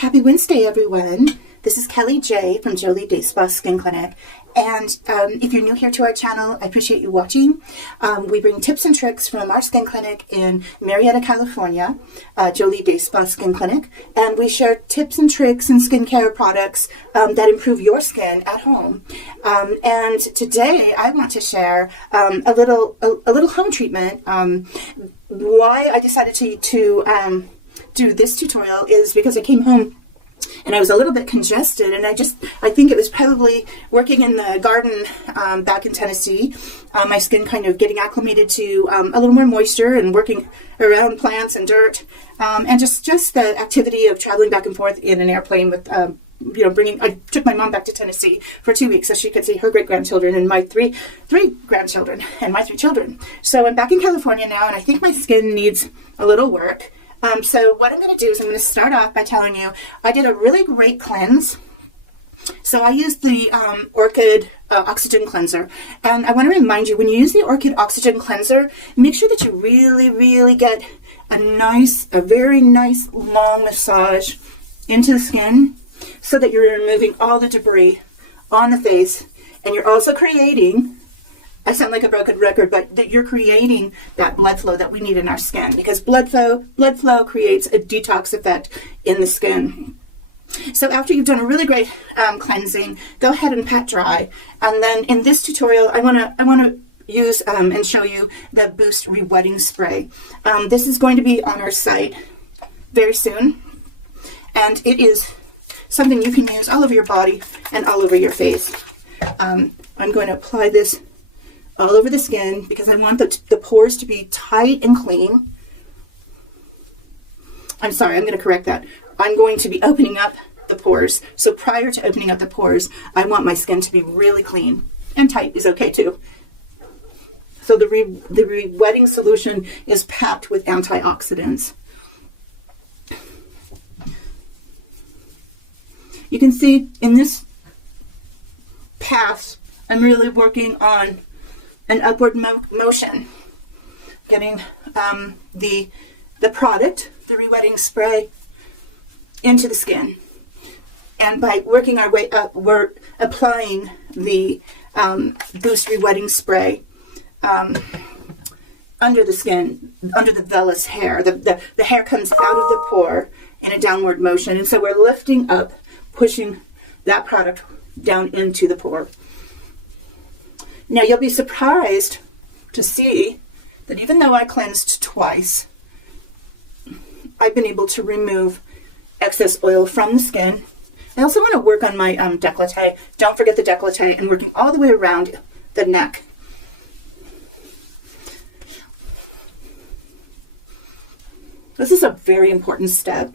Happy Wednesday, everyone. This is Kelly J from Jolie Day Spa Skin Clinic. And if you're new here to our channel, I appreciate you watching. We bring tips and tricks from our skin clinic in Marietta, California, Jolie Day Spa Skin Clinic. And we share tips and tricks and skincare products that improve your skin at home. And today I want to share a little home treatment. Why I decided to do this tutorial is because I came home and I was a little bit congested, and I think it was probably working in the garden back in Tennessee, my skin kind of getting acclimated to a little more moisture and working around plants and dirt, and just the activity of traveling back and forth in an airplane with I took my mom back to Tennessee for 2 weeks so she could see her great-grandchildren and my three grandchildren and my 3 children. So I'm back in California now, and I think my skin needs a little work. So what I'm going to do is I'm going to start off by telling you I did a really great cleanse. So I used the Orchid Oxygen Cleanser. And I want to remind you, when you use the Orchid Oxygen Cleanser, make sure that you really, really get a very nice long massage into the skin so that you're removing all the debris on the face. And you're also creating, I sound like a broken record, but that you're creating that blood flow that we need in our skin, because blood flow creates a detox effect in the skin. So after you've done a really great cleansing, go ahead and pat dry. And then in this tutorial, I want to use and show you the Boost Re-Wetting Spray. This is going to be on our site very soon, and it is something you can use all over your body and all over your face. I'm going to apply this all over the skin because I want the pores to be tight and clean. I'm sorry, I'm going to correct that. I'm going to be opening up the pores. So prior to opening up the pores, I want my skin to be really clean, and tight is okay too. So the re-wetting solution is packed with antioxidants. You can see in this pass, I'm really working on an upward motion, getting the product, the re-wetting spray, into the skin. And by working our way up, we're applying the Boost Re-Wetting Spray under the skin, under the vellus hair. The hair comes out of the pore in a downward motion, and so we're lifting up, pushing that product down into the pore. Now, you'll be surprised to see that even though I cleansed twice, I've been able to remove excess oil from the skin. I also want to work on my décolleté. Don't forget the décolleté, and working all the way around the neck. This is a very important step.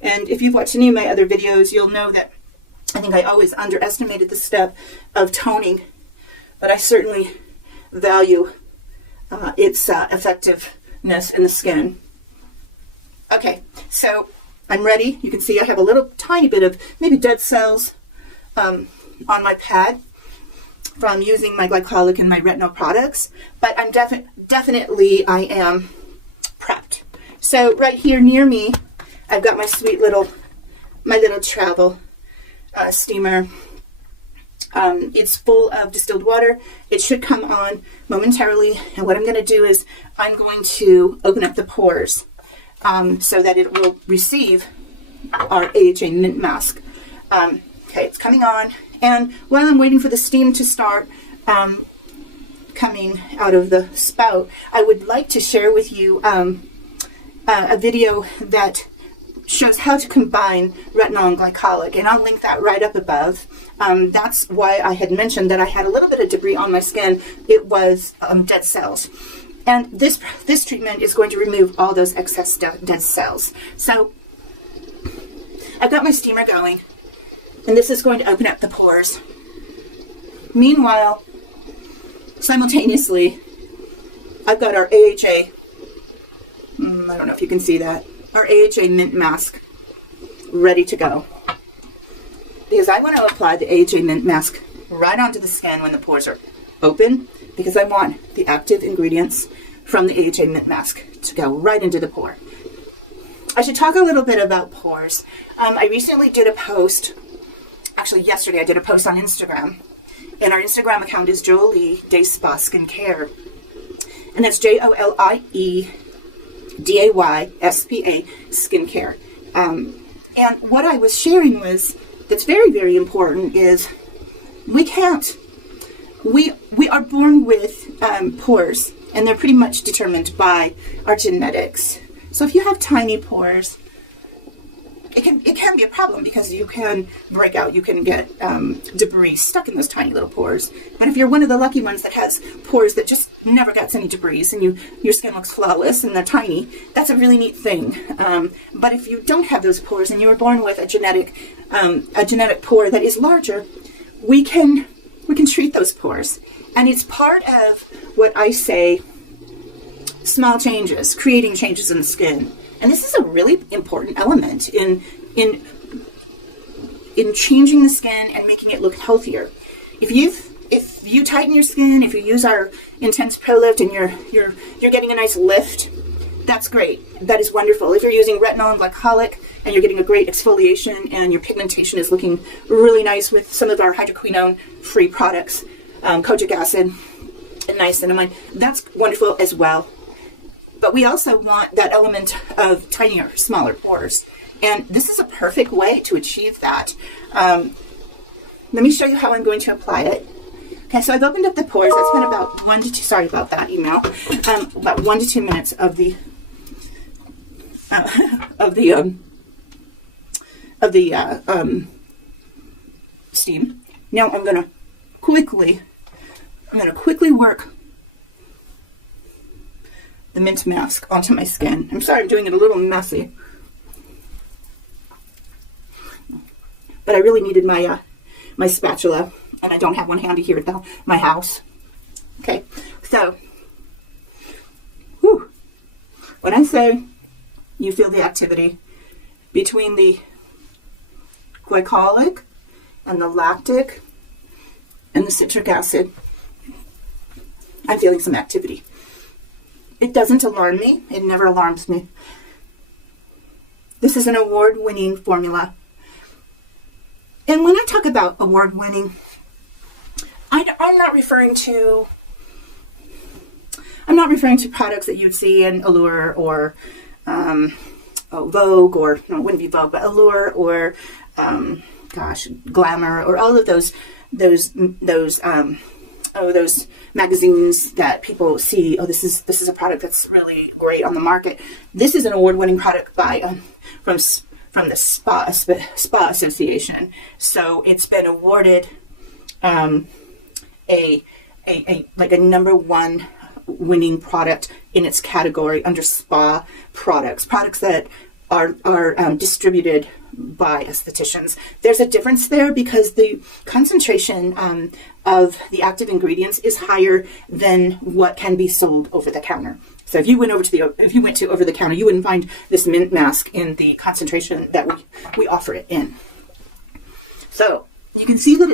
And if you've watched any of my other videos, you'll know that I think I always underestimated the step of toning. But I certainly value its effectiveness in the skin. Okay, so I'm ready. You can see I have a little tiny bit of maybe dead cells on my pad from using my glycolic and my retinol products, but I'm definitely I am prepped. So right here near me, I've got my my little travel steamer. It's full of distilled water. It should come on momentarily, and what I'm going to do is I'm going to open up the pores so that it will receive our AHA Mint Mask. Okay, it's coming on, and while I'm waiting for the steam to start coming out of the spout, I would like to share with you a video that shows how to combine retinol and glycolic, and I'll link that right up above. That's why I had mentioned that I had a little bit of debris on my skin. It was dead cells. And this treatment is going to remove all those excess dead cells. So I've got my steamer going, and this is going to open up the pores. Meanwhile, simultaneously, I've got our AHA, I don't know if you can see that, our AHA Mint Mask ready to go. Because I want to apply the AHA Mint Mask right onto the skin when the pores are open, because I want the active ingredients from the AHA Mint Mask to go right into the pore. I should talk a little bit about pores. I recently did a post, actually yesterday I did a post on Instagram, and our Instagram account is Jolie Day Spa Skincare, and that's JolieDaySpa Skincare. And what I was sharing was, that's very, very important, is we are born with pores, and they're pretty much determined by our genetics. So if you have tiny pores, it can be a problem, because you can break out, you can get debris stuck in those tiny little pores. And if you're one of the lucky ones that has pores that just never gets any debris, and your skin looks flawless and they're tiny, that's a really neat thing. But if you don't have those pores and you were born with a genetic pore that is larger, we can treat those pores. And it's part of what I say, small changes, creating changes in the skin. And this is a really important element in changing the skin and making it look healthier. If you tighten your skin, if you use our Intense Pro Lift and you're getting a nice lift, that's great. That is wonderful. If you're using retinol and glycolic and you're getting a great exfoliation and your pigmentation is looking really nice with some of our hydroquinone-free products, kojic acid and niacinamide, that's wonderful as well. But we also want that element of tinier, smaller pores. And this is a perfect way to achieve that. Let me show you how I'm going to apply it. Okay, so I've opened up the pores. It's been about 1 to 2, sorry about that email, about 1 to 2 minutes of the steam. Now I'm going to quickly work the mint mask onto my skin. I'm sorry I'm doing it a little messy, but I really needed my my spatula, and I don't have one handy here at my house. Okay, so when I say you feel the activity between the glycolic and the lactic and the citric acid, I'm feeling some activity. It doesn't alarm me. It never alarms me. This is an award-winning formula. And when I talk about award-winning, I'm not referring to products that you'd see in Allure or Vogue, or no, it wouldn't be Vogue, but Allure or Glamour, or all of those magazines that people see. Oh, this is a product that's really great on the market. This is an award-winning product by from the Spa Association. So it's been awarded a number one winning product in its category under spa products that are distributed by estheticians. There's a difference there because the concentration of the active ingredients is higher than what can be sold over the counter. So if you went to over the counter, you wouldn't find this mint mask in the concentration that we offer it in. So you can see that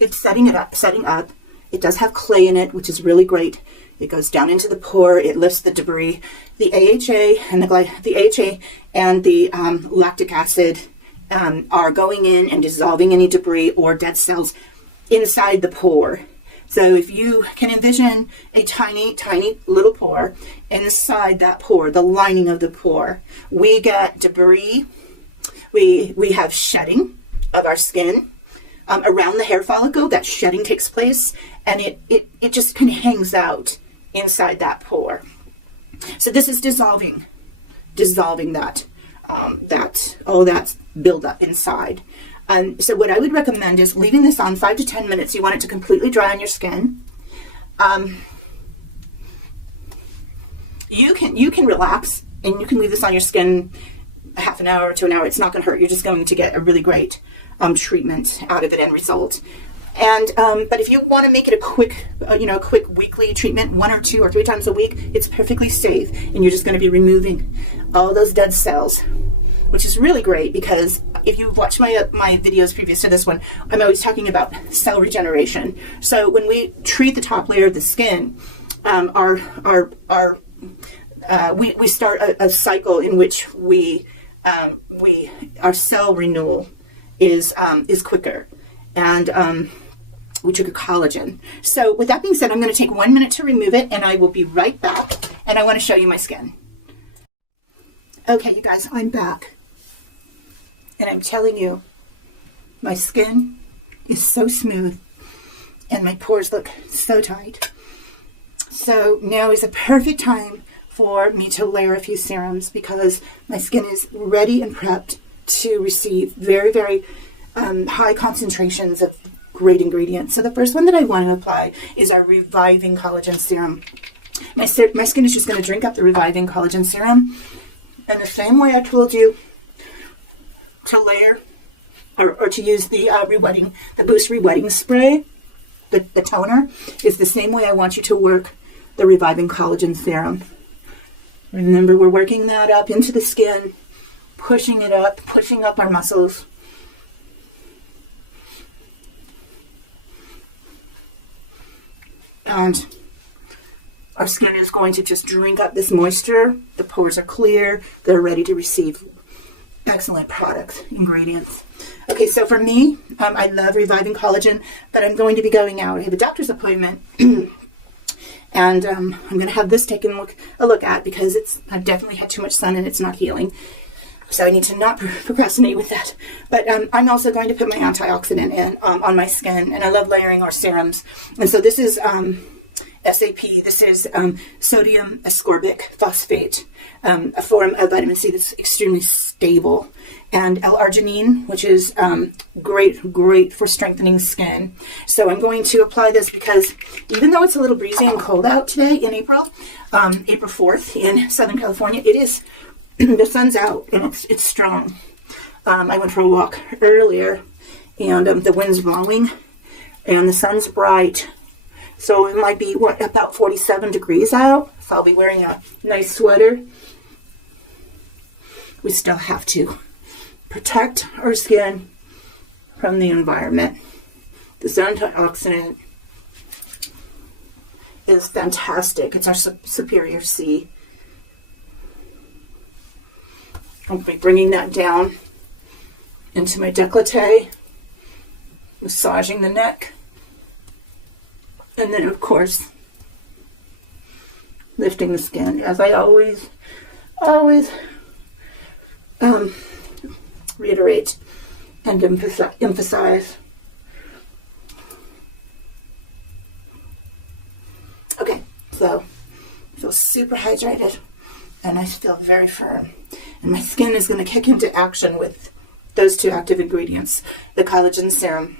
it's setting up. It does have clay in it, which is really great. It goes down into the pore. It lifts the debris. The AHA and the lactic acid are going in and dissolving any debris or dead cells inside the pore. So if you can envision a tiny, tiny little pore, inside that pore, the lining of the pore, we get debris. We have shedding of our skin. Around the hair follicle, that shedding takes place, and it just kind of hangs out inside that pore. So this is dissolving that buildup inside. So what I would recommend is leaving this on 5 to 10 minutes. You want it to completely dry on your skin. You can relax, and you can leave this on your skin a half an hour to an hour. It's not going to hurt. You're just going to get a really great treatment out of it and result. And but if you want to make it a quick weekly treatment, 1 or 2 or 3 times a week, it's perfectly safe, and you're just going to be removing all those dead cells, which is really great because if you've watched my videos previous to this one, I'm always talking about cell regeneration. So when we treat the top layer of the skin, we start a cycle in which we our cell renewal is quicker, and we trigger collagen. So with that being said, I'm going to take 1 minute to remove it, and I will be right back. And I want to show you my skin. Okay, you guys, I'm back, and I'm telling you, my skin is so smooth, and my pores look so tight. So now is a perfect time for me to layer a few serums, because my skin is ready and prepped to receive very, very high concentrations of great ingredients. So the first one that I want to apply is our Reviving Collagen Serum. My skin is just going to drink up the Reviving Collagen Serum. And the same way I told you to layer or to use the Boost Rewetting Spray, the toner, is the same way I want you to work the Reviving Collagen Serum. Remember, we're working that up into the skin, pushing it up, pushing up our muscles. And our skin is going to just drink up this moisture. The pores are clear. They're ready to receive excellent product ingredients. Okay, so for me, I love Reviving Collagen, but I'm going to be going out. I have a doctor's appointment, and I'm going to have this taken a look at, because I've definitely had too much sun and it's not healing. So I need to not procrastinate with that. But I'm also going to put my antioxidant in on my skin, and I love layering our serums. And so this is SAP. This is sodium ascorbic phosphate, a form of vitamin C that's extremely stable, and L-arginine, which is great for strengthening skin. So I'm going to apply this because even though it's a little breezy and cold out today in April 4th in Southern California, it is. The sun's out and it's strong. I went for a walk earlier, and the wind's blowing and the sun's bright. So it might be, about 47 degrees out. So I'll be wearing a nice sweater. We still have to protect our skin from the environment. This antioxidant is fantastic. It's our Superior C. I'll be bringing that down into my décolleté, massaging the neck, and then, of course, lifting the skin, as I always reiterate and emphasize. Okay, so I feel super hydrated, and I feel very firm. And my skin is going to kick into action with those two active ingredients, the collagen serum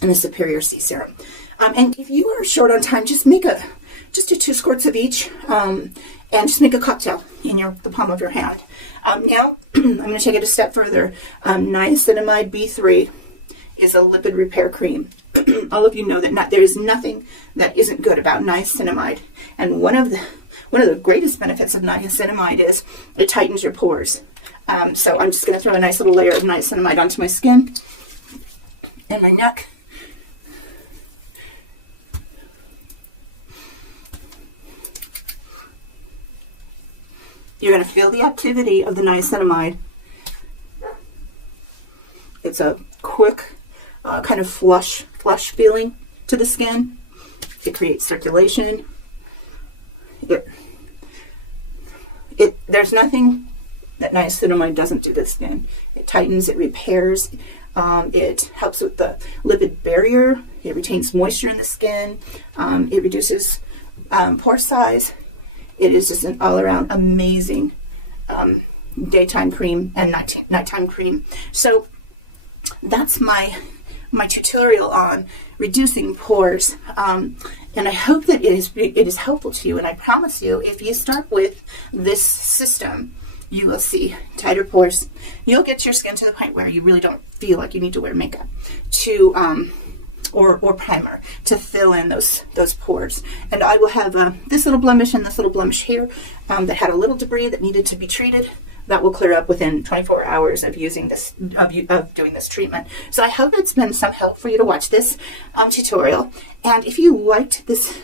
and the Superior C serum. And if you are short on time, just do 2 squirts of each, and just make a cocktail in the palm of your hand. Now, I'm going to take it a step further. Niacinamide B3 is a lipid repair cream. All of you know that there is nothing that isn't good about niacinamide. And one of the greatest benefits of niacinamide is it tightens your pores. So I'm just going to throw a nice little layer of niacinamide onto my skin and my neck. You're going to feel the activity of the niacinamide. It's a quick, kind of flush feeling to the skin. It creates circulation. There's nothing that niacinamide doesn't do to the skin. It tightens, it repairs, it helps with the lipid barrier, it retains moisture in the skin, it reduces pore size. It is just an all-around amazing daytime cream and nighttime cream. So that's my tutorial on reducing pores, and I hope that it is helpful to you. And I promise you, if you start with this system, you will see tighter pores. You'll get your skin to the point where you really don't feel like you need to wear makeup or primer to fill in those pores. And I will have this little blemish and this little blemish here that had a little debris that needed to be treated. That will clear up within 24 hours of using this, of doing this treatment. So I hope it's been some help for you to watch this tutorial. And if you liked this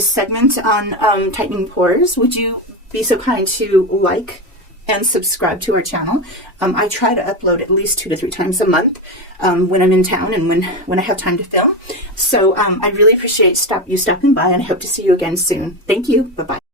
segment on tightening pores, would you be so kind to like and subscribe to our channel. I try to upload at least 2 to 3 times a month when I'm in town and when I have time to film. So I really appreciate you stopping by, and I hope to see you again soon. Thank you. Bye-bye.